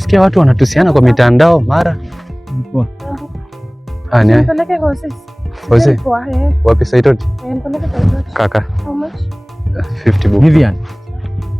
Usikia watu wanatusiana kwa mitandao mara. Ni nipeleke kwa sisi. Wazee. Wapi Saitoti? Nipeleke kwa Saitoti. Kaka. How much? 50 bob.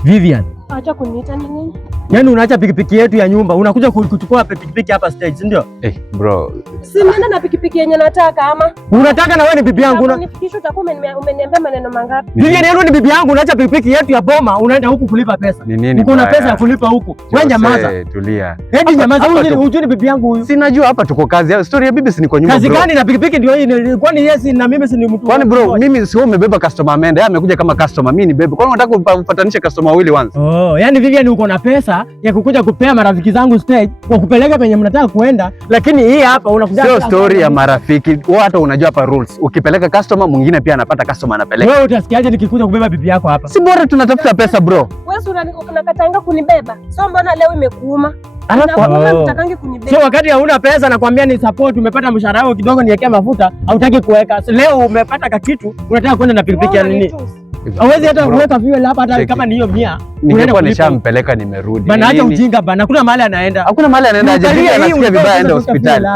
Vivian. Acha kuniita nini? Yaani unaacha pikipiki yetu ya nyumba, unakuja kuchukua pikipiki hapa stage, si ndio? Bro. Si nenda na pikipiki yenye nataka ama? Unataka na wewe ni bibi yangu Nifikishe utakuwa umeniambia maneno mangapi? Vivian, yeye ni bibi yangu, unaacha pikipiki yetu ya boma, unaenda huku kulipa pesa. Ni nini? Uko na pesa ya kulipa huku. Wewe nyamaza. Tulia. Hebu nyamaza, hujui ni bibi yangu huyu. Sinajua hapa tuko kazi. Story ya bibi si ni kwa nyumba bro. Kazi gani na pikipiki ndio hii? Kwani yes na mimi si ni mtu? Kwani bro, mimi si wewe umebeba customer ameenda, yeye amekuja kama customer, mimi ni bebe. Kwani unataka kupatanisha customer wawili once? Yaani Vivian uko na pesa ya kukuja kupea marafiki zangu stage kwa kupeleka penye mnataka kuenda, lakini hii hapa unakuja. Sio story ya marafiki. Wewe hata unajua hapa rules. Ukipeleka customer mwingine pia anapata customer anapeleka. Wewe utasikiaje nikikuja kubeba bibi yako hapa? Si bora tunatafuta pesa bro. Wewe unakatanga kunibeba. Sio mbona leo imekuuma? Sio wakati hauna pesa nakwambia ni support, umepata mshahara wako kidogo niwekea mafuta, hautaki kuweka. Leo umepata kitu, unataka kwenda na pikipiki ya nini? Hawezi hata kuweka fuel hapa hata kama ni hiyo 100. Ningekuwa nishampeleka nimerudi. Bana acha ujinga bana. Hakuna mahali anaenda. Hakuna mahali anaenda aje. Anasikia vibaya aende hospitali.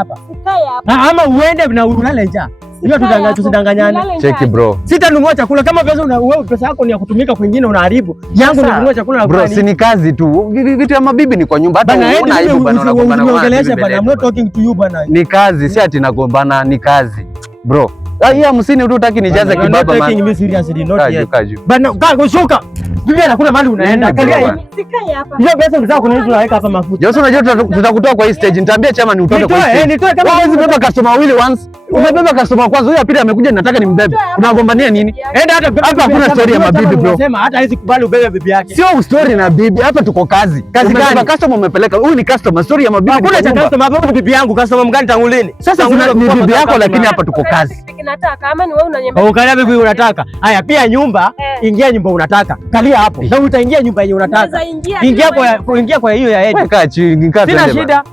Ama uende na ulale njaa. Hiyo tusidanganyane. Cheki bro. Sitanunua chakula kama wewe pesa yako ni ya kutumika kwingine unaharibu. Yangu ni kununua chakula na bro, si ni kazi tu. Vitu ya mabibi ni kwa nyumba. Hata unaona aibu bana, unagombana bana. I'm not talking to you bana. Ni kazi, si ati nagombana, ni kazi. Bro. Hii 50 tu utaki nijaze kibaba man. Taking me seriously, not yet. Kaju. Bana kushuka. Bibi anakula mahali unaenda. Kalia hii. Sikai hapa. Hiyo pesa unataka kunaweka hapa mafuta. Jose unajua tutakutoa kwa hii stage. Nitaambia chama ni utoke kwa hii stage. Nitoe kama wewe beba customer wawili once. Umebeba customer kwanza, huyu apita amekuja nataka nimbebe. Unagombania nini? Enda hata hakuna story ya mabibi bro. Unasema hata hizi kubali ubebe bibi yake. Sio story na bibi, hapa tuko kazi. Kazi gani? Customer umepeleka. Huyu ni customer, story ya mabibi. Hakuna cha customer, hapo bibi yangu. Customer mgani tangu lini? Sasa ni bibi yako lakini hapa tuko kazi. Nataka ama ni wewe unaniambia. Ukalia bibi unataka. Haya pia nyumba, ingia nyumba unataka. Kalia hapo. Na utaingia nyumba yenye unataka. Ingia kwa hiyo ya Edi. Kaa chini, kaa sina shida.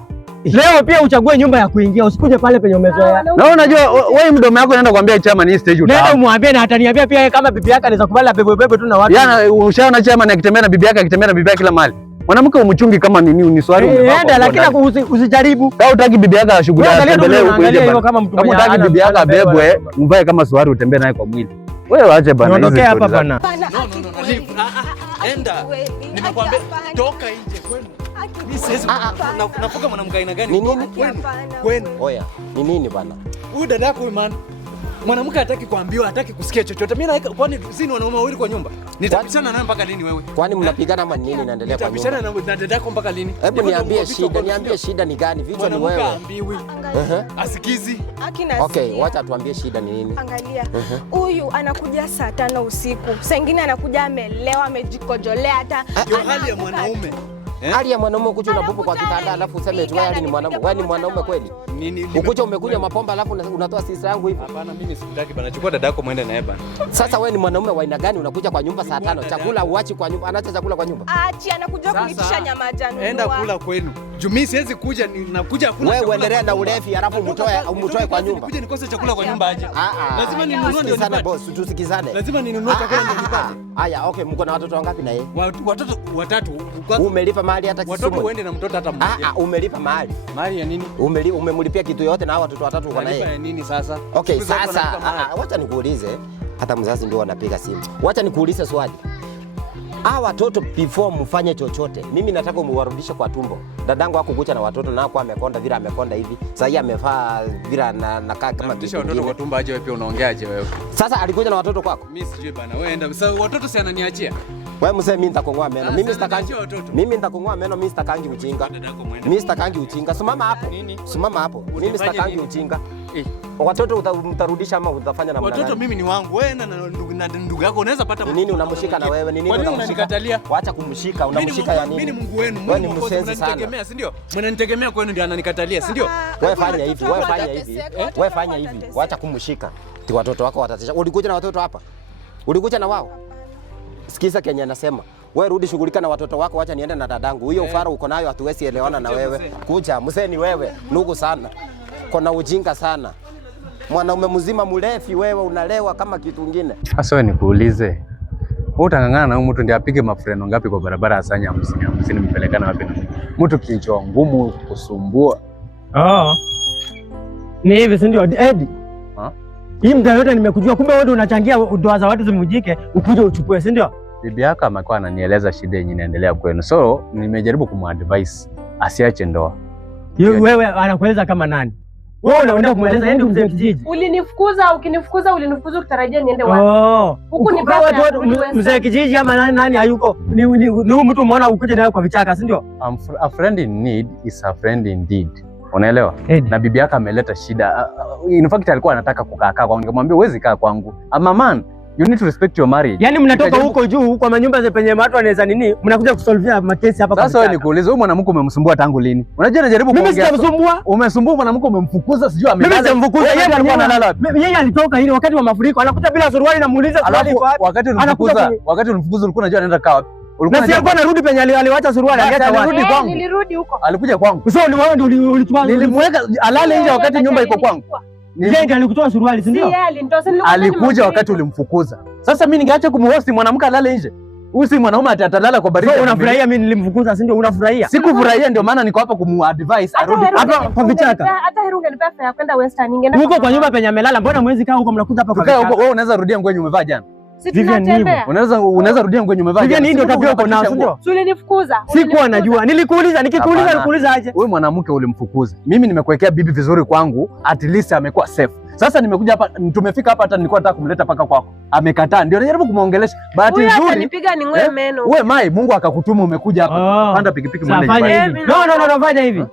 Leo pia uchague nyumba ya kuingia, usikuje pale penye umezoea. Na unajua wewe mdomo wako unaenda kuambia chama ni stage utaona. Nenda muambie na ataniambia pia kama bibi yake anaweza kubali abebe tu na watu. Yana ushaona chama akitembea na bibi yake kila mahali. Mwanamke umchungi kama nini uniswali umevaa. Nenda lakini usijaribu. Kama utaki bibi yako ashughuli atembelee huko nje bana. Kama utaki bibi yako abebwe, mvae kama swali utembee naye kwa mwili. Wewe acha bana. Ondokea hapa bana. Enda. Nimekwambia toka nje kwenu. Mimi siwezi nafuka mwanamke aina gani? Ni nini? Kwenu. Oya, ni nini bana? Huyu dada yako man. Mwanamke hataki kuambiwa, hataki kusikia chochote. Mimi naika kwani si ni wanaume wawili kwa nyumba? Nitabishana naye mpaka lini wewe? Kwani mnapigana ama nini inaendelea kwa nyumba? Nitabishana na dada yako mpaka lini? Hebu niambie shida ni gani? Vichwa ni wewe. Ambiwi. Asikizi. Okay, wacha tuambie shida ni nini. Angalia. Huyu anakuja saa 5 usiku. Saa nyingine anakuja amelewa, amejikojolea hata. Ndio hali ya mwanaume. Hali ya mwanaume kuja unapupu kwa kitanda alafu useme tu wewe ni mwanaume. Wewe ni mwanaume kweli? Ukuja umekunywa mapombe alafu unatoa sisi yangu hivi. Hapana, mimi sikutaki bana. Chukua dada yako muende naye bana. Sasa wewe ni mwanaume wa aina gani unakuja kwa nyumba saa 5? Chakula uachi kwa nyumba, anaacha chakula kwa nyumba? Achi anakuja kunitisha nyama jana. Enda kula kwenu. Jumi siwezi kuja nakuja kula. Wewe uendelea na ulevi alafu umtoe kwa nyumba. Kuja nikose chakula kwa nyumba aje. Lazima ninunue ndio nipate. Boss, tusikizane. Lazima ninunue chakula ndio nipate. Haya, okay, mko na watoto wangapi na yeye? Watoto watatu. Umelipa mahali hata Kisumu? Watoto uende na mtoto hata mmoja. Umelipa mahali. Mahali ya nini? Umemlipia kitu yote na hao watoto watatu uko na yeye. Umelipa nini sasa? Okay, sasa wacha nikuulize, hata mzazi ndio anapiga simu. Wacha nikuulize swali. Hawa watoto before mfanye chochote, mimi nataka umuwarudishe kwa tumbo. Dadangu hakukucha na watoto na kwa amekonda vile amekonda hivi. Sasa yeye amevaa vile anakaa kama kitu. Watoto kwa tumbo aje wewe pia unaongeaje wewe? Sasa alikuja na watoto kwako? Mimi sijui bana. Wewe enda. Sasa watoto si ananiachia. Wewe mseme mimi nitakung'oa meno. Mimi sitakangi. Mimi nitakung'oa meno, mimi sitakangi ujinga. Mimi sitakangi ujinga. Simama hapo. Simama hapo. Mimi sitakangi ujinga. Watoto mtarudisha ama utafanya namna gani? Watoto mimi ni wangu. Wewe na ndugu yako unaweza pata nini unamshika na wewe? Ni nini unanikatalia? Acha kumshika, unamshika ya nini? Mimi ni Mungu wenu. Wewe ni msezi sana. Mnanitegemea, si ndio? Mnanitegemea kwenu ndio ananikatalia, si ndio? Wewe fanya hivi, wewe fanya hivi. Acha kumshika. Ti watoto wako watatisha. Ulikuja na watoto hapa? Ulikuja na wao? Sikiza Kenya anasema. Wewe rudi shughulika na watoto wako, acha niende na dadangu. Hiyo ufara uko nayo hatuwezi elewana na wewe. Kuja, mzee ni wewe. Nugu sana. Kona ujinga sana. Mwanaume mzima mlefi wewe unalewa kama kitu kingine. Sasa wewe nikuulize. Wewe utangangana na huyu mtu ndiye apige mafreno ngapi kwa barabara asanya 50 mpelekana wapi na mtu kichwa ngumu kusumbua. Ni hivi si ndio Edi? Hii mda yote nimekujua, kumbe wewe ndio unachangia ndoa za watu zimujike ukuje uchukue, si ndio? Bibi yako amekuwa ananieleza shida yenyewe inaendelea kwenu, so nimejaribu kumadvise asiache ndoa. Wewe anakueleza kama nani? Wewe unaenda kumweleza yeye ndio mzee kijiji. Ulinifukuza, ukinifukuza ukitarajia niende wapi? Huku ni baba mzee kijiji ama nani hayuko? Ni mtu umeona ukuje naye kwa vichaka, si ndio? A friend in need is a friend indeed. Unaelewa? Na bibi yako ameleta shida. In fact alikuwa anataka kukaa kwangu. Nikamwambia huwezi kaa kwangu. I'm a man. You need to respect your marriage. Yaani mnatoka huko juu kwa manyumba penye watu wanaweza nini? Mnakuja kusolvia makesi hapa kwa. Sasa wewe nikuulize, wewe mwanamke umemsumbua tangu lini? Unajua najaribu kuongea. Mimi sijamsumbua. Umesumbua mwanamke umemfukuza sijui amelala. Mimi sijamfukuza. Yeye alikuwa analala wapi? Yeye alitoka ile wakati wa mafuriko. Anakuta bila suruali na muulize suruali iko wapi? Wakati ulimfukuza ulikuwa unajua anaenda kaa wapi? Na si alikuwa anarudi penye aliwacha suruali, aliacha wapi? Kwangu. Nilirudi huko. Alikuja kwangu. Sio ni wewe ndio ulichukua. Nilimweka alale nje wakati nyumba iko kwangu. Yeye alikutoa suruali, si ndio? Si yeye alinitoa. Alikuja wakati ulimfukuza. Sasa mimi ningeacha kumhosti mwanamke alale nje. Huyu si mwanaume atalala kwa baridi. So unafurahia mimi nilimfukuza, si ndio? Unafurahia? Sikufurahia, ndio maana niko hapa kumu-advise arudi hapa kwa vichaka. Hata heri ungenipa fare ya kwenda Western ningeenda. Huko kwa nyumba penye amelala, mbona mwezi kaa huko mnakuja hapa kwa vichaka? Wewe unaweza rudia nguo yenye umevaa jana. Unaweza rudia nguo yenye umevaa jana. Vivian ndio tabia uko nayo, ndio? Ulinifukuza. Sikuwa najua. Nilikuuliza, nikuuliza aje? Wewe mwanamke ulimfukuza. Mimi nimekuwekea bibi vizuri kwangu, at least amekuwa safe. Sasa nimekuja hapa, tumefika hapa, hata nilikuwa nataka kumleta paka kwako. Amekataa. Ndio najaribu kumuongelesha. Bahati nzuri. Huyu atanipiga ni ng'oe meno. Wewe mai, Mungu akakutuma umekuja hapa. Panda pikipiki mwende nyumbani. No, fanya hivi.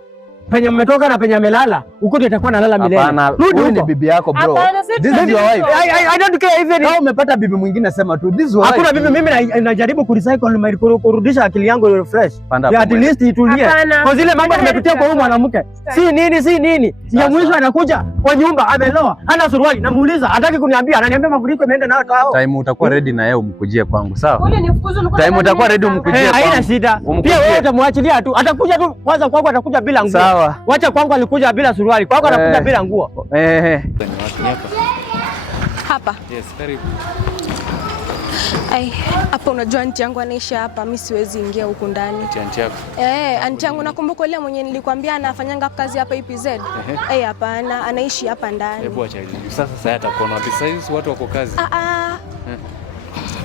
Penye mmetoka na penye amelala, huko ndio itakuwa nalala milele. Hapana, huyu ni bibi yako bro. This is your wife. I don't care even. Kama umepata bibi mwingine sema tu this is your wife. Hakuna bibi, mimi najaribu kurecycle my kurudisha akili yangu fresh. Ya at least itulie. Kwa zile mambo nimepitia kwa huyu mwanamke. Si nini. Ya mwisho anakuja kwa nyumba ameloa, hana suruali, namuuliza, hataki kuniambia, ananiambia mafuriko imeenda na watu hao. Time utakuwa ready na yeye umkujie kwangu, sawa? Time utakuwa ready umkujie kwangu. Haina shida. Pia wewe utamwachilia tu. Atakuja tu kwanza kwako, atakuja bila nguo. Wacha kwangu alikuja bila suruali, kwako anakuja bila nguo. Hapa. Yes, karibu. Ai, hapa unajua anti yangu anaishi hapa, mimi siwezi ingia huku ndani. Anti yako? Anti yangu nakumbuka ile mwenye nilikwambia anafanyanga kazi hapa EPZ. Hapana, anaishi hapa ndani. Hebu acha hivi. Sasa atakuwa wapi? Sasa watu wako kazi.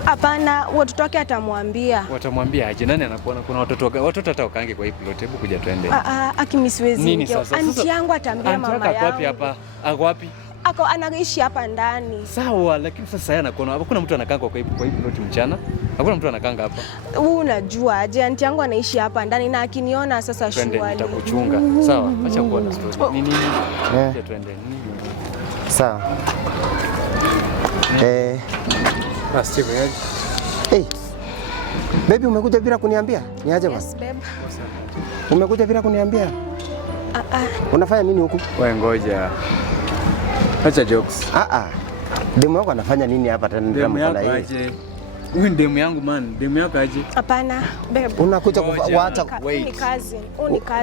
Hapana, watoto wake atamwambia. Watamwambia aje? Nani anakuona? Kuna watoto hata wakaange kwa hii plot. Hebu kuja twende. Aki mimi siwezi ingia. Anti yangu ataambia mama yangu. Wapi hapa? Ako wapi? Ako anaishi hapa ndani. Sawa, lakini sasa yeye anakuona. Hakuna mtu anakanga kwa hii plot mchana. Hakuna mtu anakanga hapa. Unajua aje anti yangu anaishi hapa ndani na akiniona sasa shwali. Nitakuchunga. Sawa, acha kuwa na story. Nini? Twende. Sawa. Steve, hey. Baby, umekuja bila kuniambia? Ni aje basi? Yes, babe. Umekuja bila kuniambia? Unafanya nini huku? Wewe ngoja. Acha jokes. Demu yako anafanya nini hapa tena? Demu yako aje? Huyu ni demu yangu man. Demu yako aje? Hapana, babe. Unakuja kuacha. Ni cousin.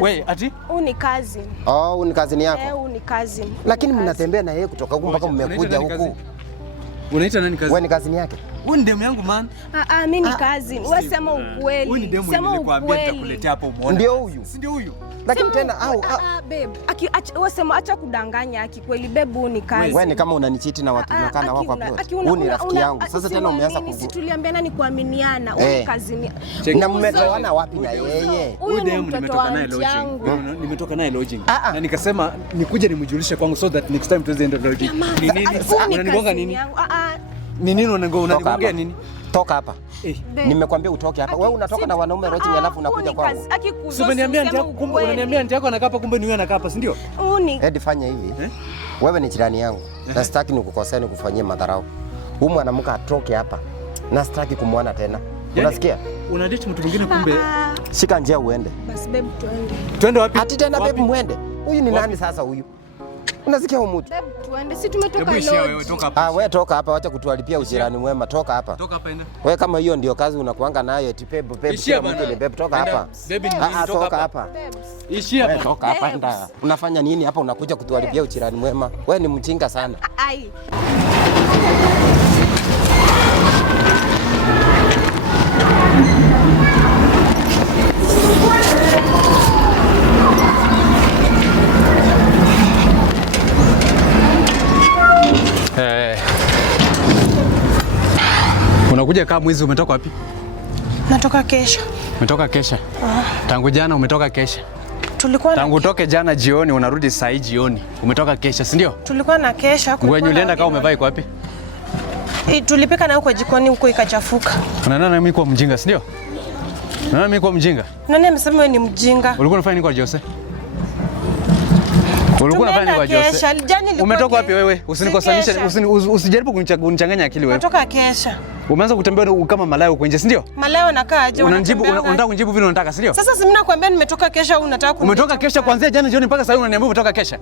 Wait, ati? Ni cousin. Ni cousin yako? Ni cousin. Lakini mnatembea na yeye kutoka huko mpaka mmekuja huku. Unaita nani cousin? Wewe ni cousin yake? Huyu ni demu yangu man. Mimi ni cousin. Wewe sema ukweli. Huyu ni demu nilikwambia nitakuletea hapo muone. Ndio huyu. Si ndio huyu? Lakini tena babe, wewe sema acha kudanganya kweli babe, huyu ni cousin. Wewe ni kama unanichiti na watu nakana wako hapo. Huyu ni rafiki yangu. Sasa tena umeanza sisi tuliambiana ni kuaminiana. Huyu ni cousin. Na mmetoana wapi na yeye? Huyu demu nimetoka naye lodging. Nimetoka naye lodging. Na nikasema nikuje nimjulishe kwangu so that next time tuweze enda lodging. Ni nini? Unanigonga nini? Ni nini unanigonga nini? Toka hapa. Nimekwambia utoke hapa. Wewe unatoka na wanaume lodging alafu unakuja kwangu. Umeniambia anti yako, kumbe unaniambia anti yako anakaa hapa, kumbe ni wewe anakaa hapa, si ndio? Edi, fanya hivi. Wewe ni jirani yangu. Na sitaki nikukosea nikufanyie madharau. Huyu mwanamke atoke hapa. Na sitaki kumwona tena. Unasikia? Unadate mtu mwingine kumbe. Shika njia uende. Basi babe, tuende. Twende wapi? Ati tena babe muende. Huyu ni nani sasa huyu? Unasikia huyu mtu? Babe, tuende. Si tumetoka lodge. Wewe toka hapa. Wewe toka hapa, acha kutualipia ujirani mwema. Toka hapa. Toka hapa enda. Wewe kama hiyo ndio kazi unakuanga nayo eti babe. Babe, toka hapa. Toka hapa. Ishia hapa. Toka hapa enda. Unafanya nini hapa? Unakuja kutualipia ujirani mwema. Wewe ni mjinga sana. Unakuja kama mwizi. Umetoka wapi? Natoka Kesha. Umetoka Kesha? Tangu jana umetoka Kesha? Tulikuwa tangu toke jana jioni unarudi saa hii jioni. Umetoka Kesha, si ndio? Tulikuwa na Kesha. Nguo ulienda kama umevaa iko wapi? Tulipika na huko jikoni huko ikachafuka. Unaona mimi kwa mjinga, si ndio? Unaona mimi kwa mjinga? Nani amesema wewe ni mjinga? Ulikuwa unafanya nini kwa Jose? Ulikuwa unafanya nini kwa Jose? Umetoka wapi wewe? Usinikosanishe, usijaribu kunichanganya akili wewe. Kutoka Kesha. Umeanza kutembea kama malaya huko nje, si ndio? Malaya unakaa aje? Unataka kunijibu vile unataka, si ndio? Sasa si mimi nakwambia nimetoka Kesha au unataka kunijibu? Umetoka Kesha kuanzia jana jioni mpaka sasa unaniambia umetoka Kesha.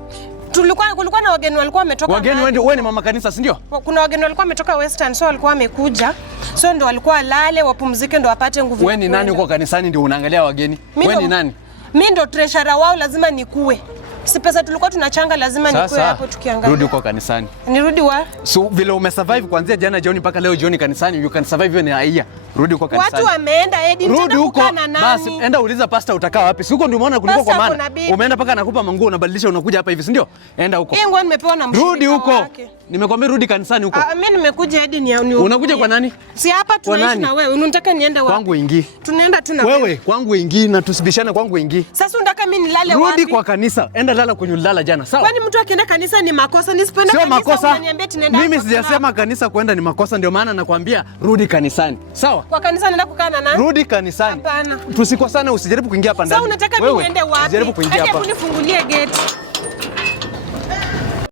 Kulikuwa na wageni walikuwa wametoka. Wageni wewe ni mama kanisa, si ndio? Kuna wageni walikuwa wametoka Western, so walikuwa wamekuja. So ndio walikuwa lale wapumzike ndio wapate nguvu. Wewe ni nani huko kanisani ndio unaangalia wageni? Wewe ni nani? Mimi ndio treasurer wao, lazima nikue. Si pesa tulikuwa tunachanga, lazima nikue hapo tukiangalia. Rudi huko kanisani. Nirudi wapi? So vile umesurvive kuanzia jana jioni mpaka leo jioni kanisani, you can survive in a year. Rudi huko kanisani. Watu wameenda rudi huko. Basi enda uliza pastor utakaa wapi? Si huko ndio umeona kulikuwa kwa maana. Umeenda paka nakupa manguo unabadilisha unakuja hapa hivi, si ndio? Enda huko. Hii nguo nimepewa na mshirika. Rudi huko. Nimekwambia rudi kanisani huko. Mimi nimekuja hadi ni. Unakuja kwa nani? Si hapa tunaishi na wewe. Unataka niende wapi? Kwangu ingii. Tunaenda tu na wewe. Kwangu ingii na tusibishane kwangu ingii. Sasa unataka mimi nilale wapi? Rudi kwa kanisa. Enda lala kwenye ulala jana. Sawa? Kwani mtu akienda kanisa ni makosa? Nisipenda kanisa makosa. Unaniambia tunaenda. Mimi sijasema kanisa kwenda ni makosa, ndio maana nakwambia rudi kanisani. Sawa? Kwa kanisa naenda kukaa na nani? Rudi kanisani. Hapana. Tusikosane, usijaribu kuingia hapa ndani. Sasa unataka mimi niende wapi? Usijaribu kuingia hapa. Hebu nifungulie gate.